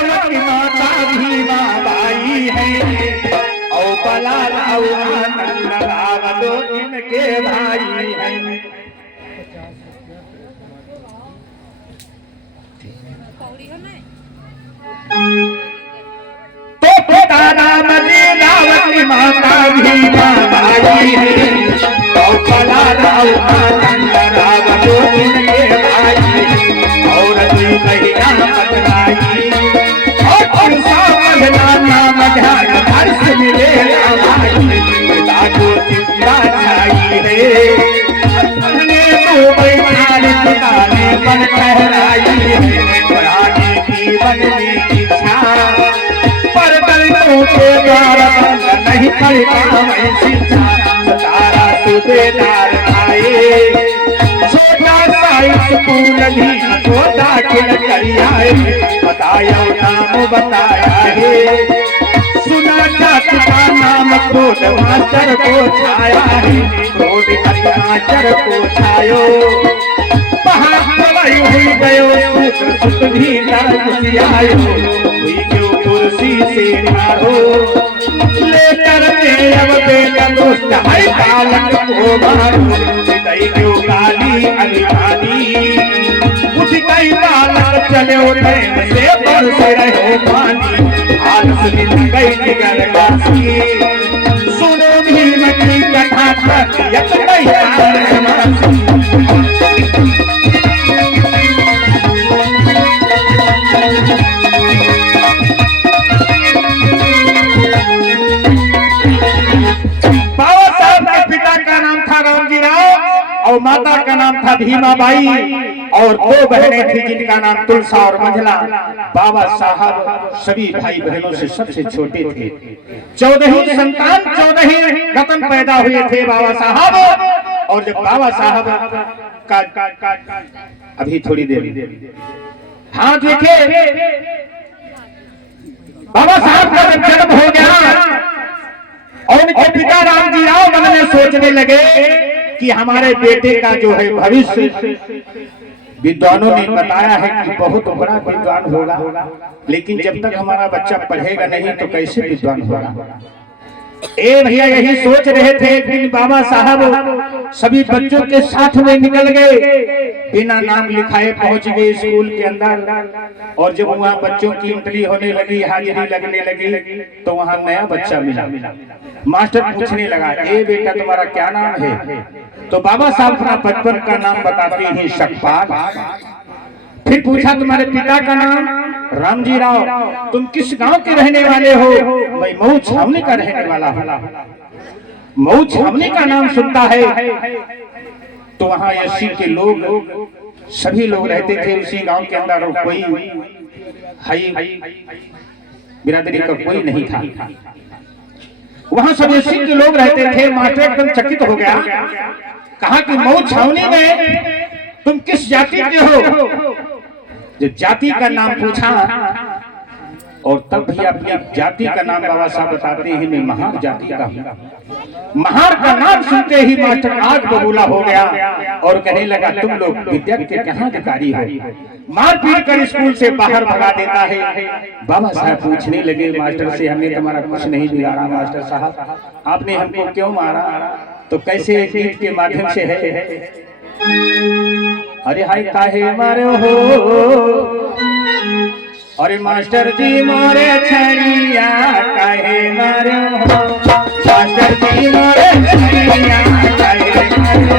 रावत माता भीमा बाई है और बलाराव आनंद रावलो इनके भाई है। तो पिता राम जी रावत माता भीमा बाई है और बलाराव आनंद रावलो इनके भाई और दुई महीना बदलाई और सावधाना नाम ध्यान हर्ष मिले रामाई पिता को चिंता छाई है अपने तो बैठान पिता ने बन ठहराई है प्राणी जीवन में इच्छा पर दलों के द्वारा नहीं करता मैं शिक्षा सतारा सूबेदार आए छोटा सा स्कूल भी तो दाखिल करिए बताया नाम बताया है सुना जात का नाम क्रोध मास्टर को छाया है क्रोध मास्टर को छायो महाप्रलय हुई गयो सुख भी आयो हुई क्यों कुर्सी से मारो लेकर के अब बेटा दोस्त है बालक को मारो दई क्यों काली अभिमानी उठ गई बालक चले उठे से बरस रहे पानी हाल सुन गई निगर काशी सुनो भीम की कथा यत और माता का नाम था भीमाबाई और दो बहनें थी जिनका नाम तुलसा और मंझला। बाबा साहब सभी भाई बहनों से सबसे छोटे थे। 14 संतान 14 रतन पैदा हुए थे बाबा साहब। और जब बाबा साहब का अभी थोड़ी देर हाँ देखे बाबा साहब का जब जन्म हो गया और उनके पिता रामजी राव मन में सोचने लगे कि हमारे बेटे का जो है भविष्य विद्वानों ने बताया है कि बहुत बड़ा विद्वान होगा, लेकिन जब तक हमारा बच्चा पढ़ेगा नहीं तो कैसे विद्वान होगा। ए भैया यही सोच रहे थे। एक दिन बाबा साहब सभी बच्चों के साथ में निकल गए, बिना नाम लिखाए पहुंच गए स्कूल के अंदर। और जब वहाँ बच्चों की एंट्री होने लगी, हाजिरी लगने लगी, तो वहाँ नया बच्चा मिला। मास्टर पूछने लगा, ए बेटा तुम्हारा क्या नाम है? तो बाबा साहब अपना बचपन का नाम बताते हैं शकपाल। फिर पूछा तुम्हारे पिता का नाम? रामजी राव। तुम किस गांव के रहने वाले हो? मैं मऊ छावनी का रहने वाला हूं। मऊ छावनी का नाम सुनता है तो वहां 80 के लोग सभी लोग रहते थे उसी गांव के अंदर। और कोई बिरादरी का कोई नहीं था वहां। सब 80 के लोग रहते थे। मास्टर एकदम चकित हो गया, कहा कि मऊ छावनी में तुम किस जाति के हो? जब जाति का नाम पूछा और तब भी अपनी जाति का नाम बाबा साहब बताते हैं, मैं महार जाति का हूं। महार का नाम सुनते ही मास्टर आग बबूला हो गया और कहने लगा, तुम लोग विद्या के कहाँ अधिकारी हो? मार पीट कर स्कूल से बाहर भगा देता है। बाबा साहब पूछने लगे मास्टर से, हमने तुम्हारा कुछ नहीं बिगाड़ा मास्टर साहब, आपने हमको क्यों मारा? तो कैसे गीत के माध्यम से है, अरे हाय काहे मारे हो, अरे मास्टर जी मोरे छड़िया काहे मारे हो, मास्टर जी मोरे छड़िया काहे मारे हो।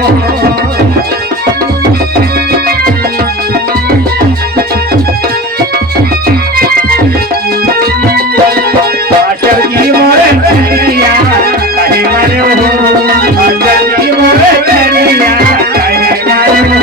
मास्टर जी मोरे छड़िया काहे मारे हो, मास्टर जी मोरे छड़िया काहे मारे हो।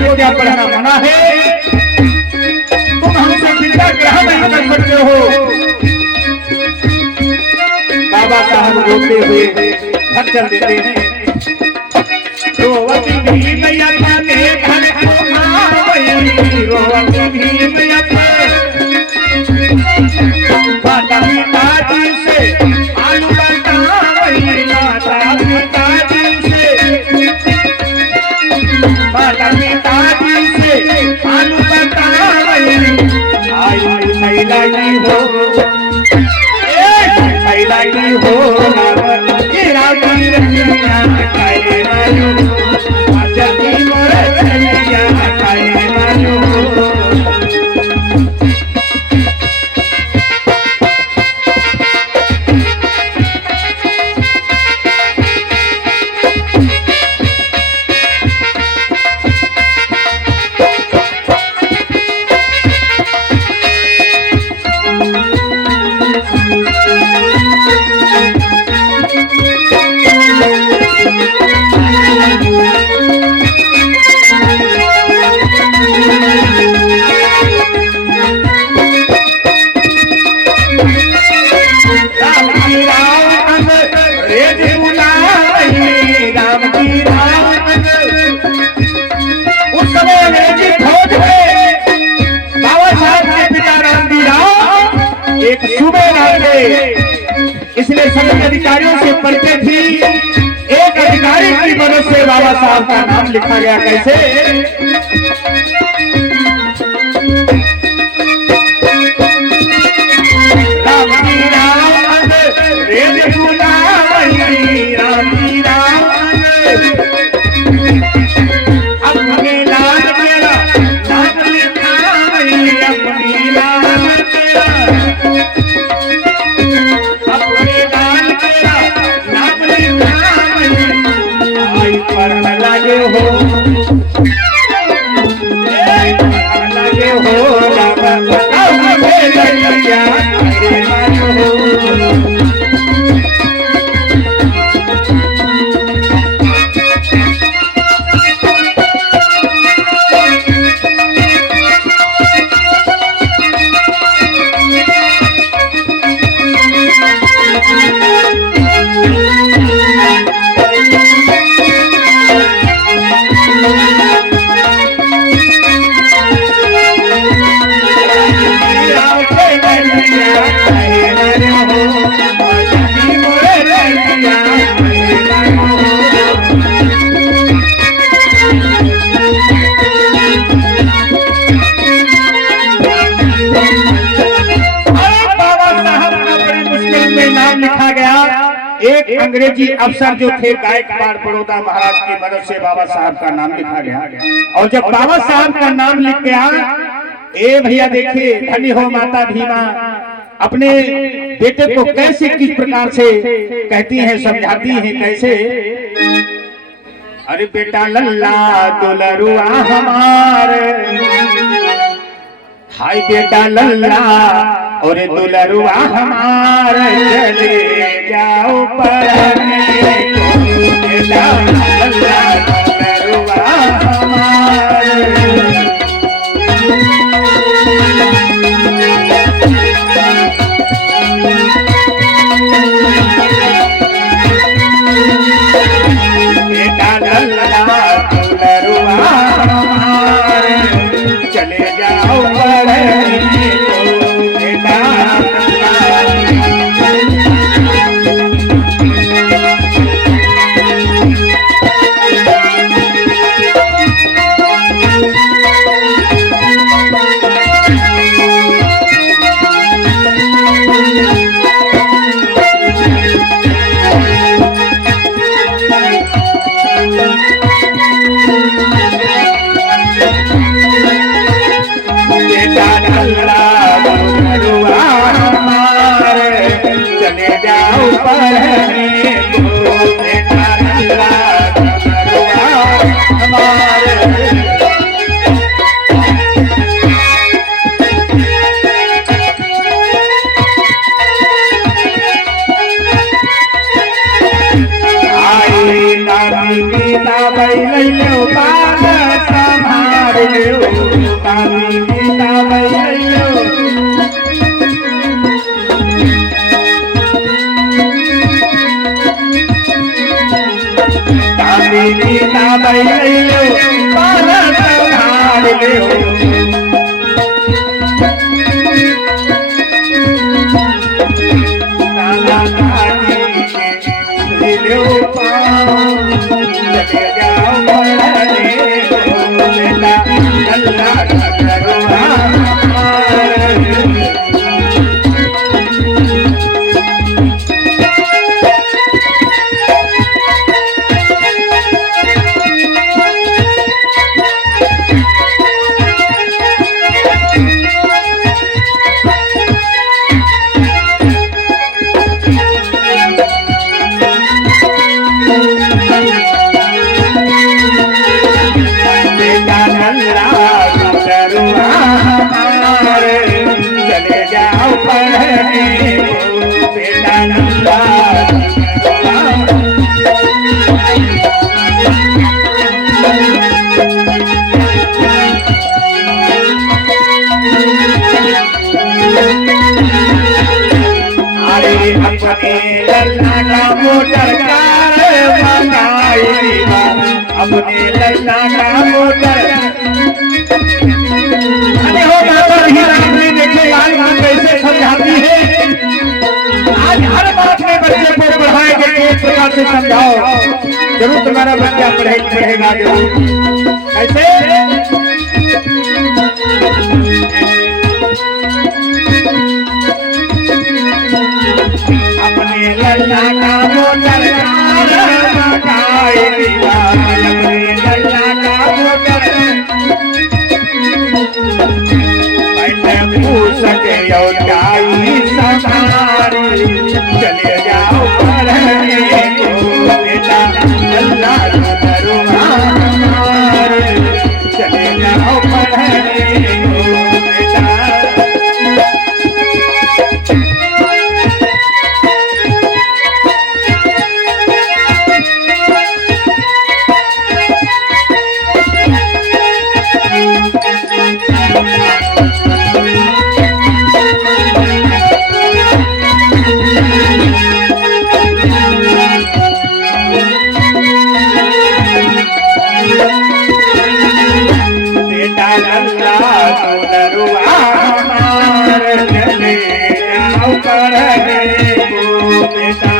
विद्या पढ़ना मना है, तुम हमसे विद्या ग्रहण नहीं कर सकते हो। बाबा साहब रोते हुए घर चल देते हैं। रोवती भीम अपने घर को आई, रोवती भीम माता पिताजी से आलू बताई, माता पिताजी से, माता पिताजी से आलू बताई। आई थैलाई हो, थैलाई हो गिरा गिरा खाए मायो, जगी मोर चलिया खाए मायो। एक सूबेदार थे, इसलिए सभी अधिकारियों से परिचय थी। एक अधिकारी की मदद से बाबा साहब का नाम लिखा गया। कैसे? राम जी राम रेज बुलाई, राम जी राम अपने लाल मेरा नाम लिखाई, अपनी लाल लगे हो, लगे हो एक अंग्रेजी अफसर जो थे गायकवाड़ बड़ौदा महाराज की मदद से बाबा साहब का नाम लिखा गया। और जब बाबा साहब का नाम लिख गया, ए भैया देखिए, धन्य हो माता भीमा अपने बेटे को कैसे किस प्रकार से कहती हैं, समझाती हैं। कैसे? अरे बेटा लल्ला दुलरुआ हमारे, हाय बेटा लल्ला और दुलरुआ हमारे, चले जाओ पढ़ने को, बेटा लल्ला दुलरुआ हमारे। बेटा लल्ला दुलरुआ हमारे, चले जाओ पढ़ने को, बेटा लल्ला। कैलो पालन संभाल ले नाना नानी के लो पाँव चले जाओ पढ़ने को बेटा अल्लाह का दरबार चले जाओ पढ़ने को बेटा नंदा अरे अपने लल्ला का मोटर कार मंगाई अपने लल्ला का मोटर कैसे समझाती है आज हर बात में बच्चे को पढ़ाएंगे एक प्रकार से समझाओ जरूर तुम्हारा बच्चा पढ़ेगा जरूर कैसे अपने लल्ला का मोटर अपने लल्ला का मोटर सके चले जाओ पढ़ने को बेटा अल्लाह का दरबार चले जाओ पढ़ने को बेटा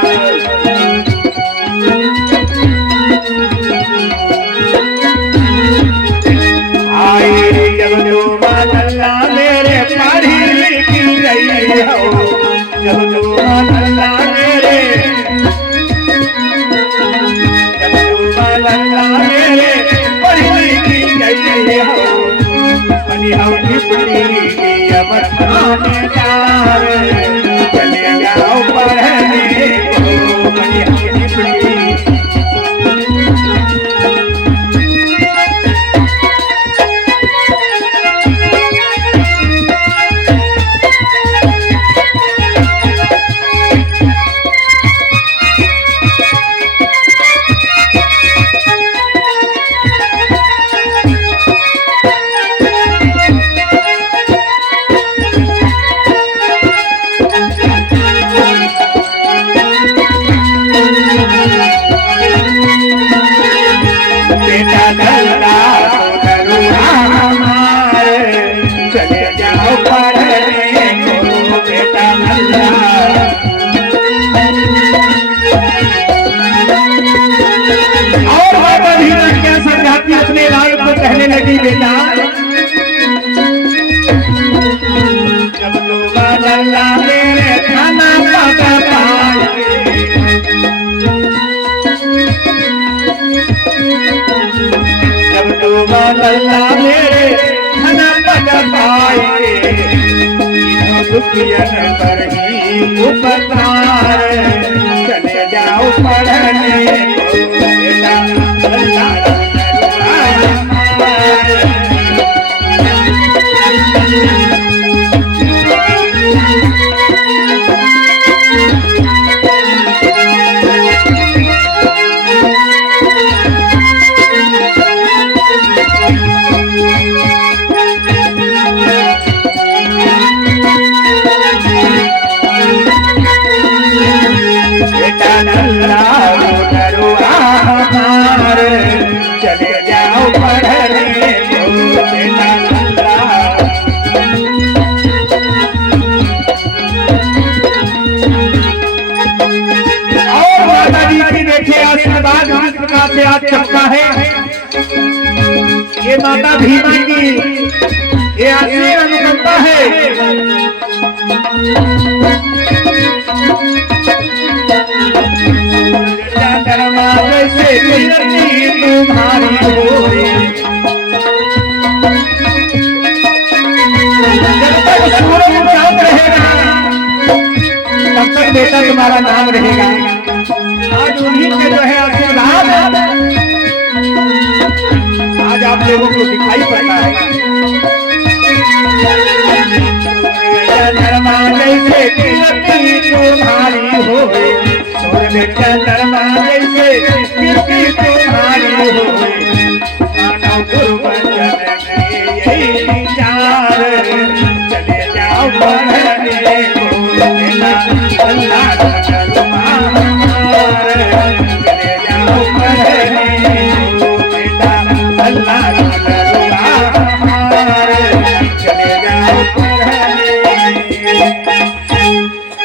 चले जाओ पढ़ने कहने लगी बेटा जब तू लल्ला मेरे खाना पका जब तू लल्ला मेरे खाना पका पाए दुखियन पर ही उपकार चले जाओ पढ़ने को बेटा लल्ला से आज चलता है। ये माता भीमा की ये असली अनुकंपा है। जैसे तुम्हारी हो, जब तक सूरज चांद रहेगा तब तक बेटा तुम्हारा नाम रहेगा। आज उन्हीं के जो है आशीर्वाद आज आप लोगों को दिखाई पड़ता है। चंद्रमा जैसे कीर्ति तुम्हारी हो, सूर्य चंद्रमा जैसे कीर्ति तुम्हारी हो, मानव गुरुवचन के यही विचार, चले जाओ पढ़ने को बेटा अल्लाह का दरबार, चले जाओ पढ़ने को बेटा अल्लाह का दरबार, चले जाओ पढ़ने।